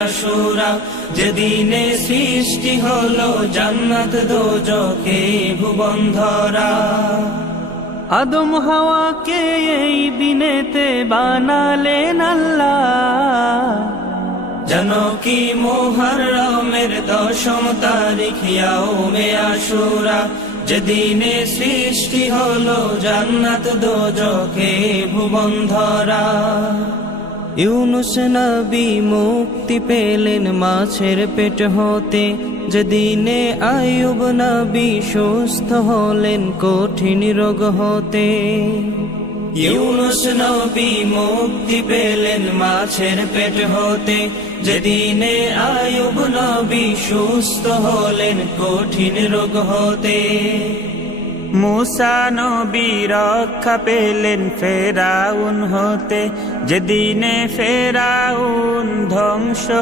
আশুরা যেদিনে সৃষ্টি হলো জান্নাত দোজখে ভুবন ধরা। আদম হাওয়াকে এই দিনেতে বানালেন আল্লাহ। জানো কি মুহররমের 10ম তারিখ ইয়াউমে আশুরা, যেদিনে সৃষ্টি হলো জান্নাত দোজখে ভুবন ধরা। ইউনুস নবী মুক্তি পেলেন মাছের পেট হতে, যেদিনে আইয়ুব নবী সুস্থ হলেন কঠিন রোগ হতে। ইউনুস নবী মুক্তি পেলেন মাছের পেট হতে, যেদিনে আইয়ুব নবী সুস্থ হলেন কঠিন রোগ হতে। মুসা নবী রক্ষা পেলেন ফেরাউন হতে, যেদিনে ফেরাউন ধ্বংস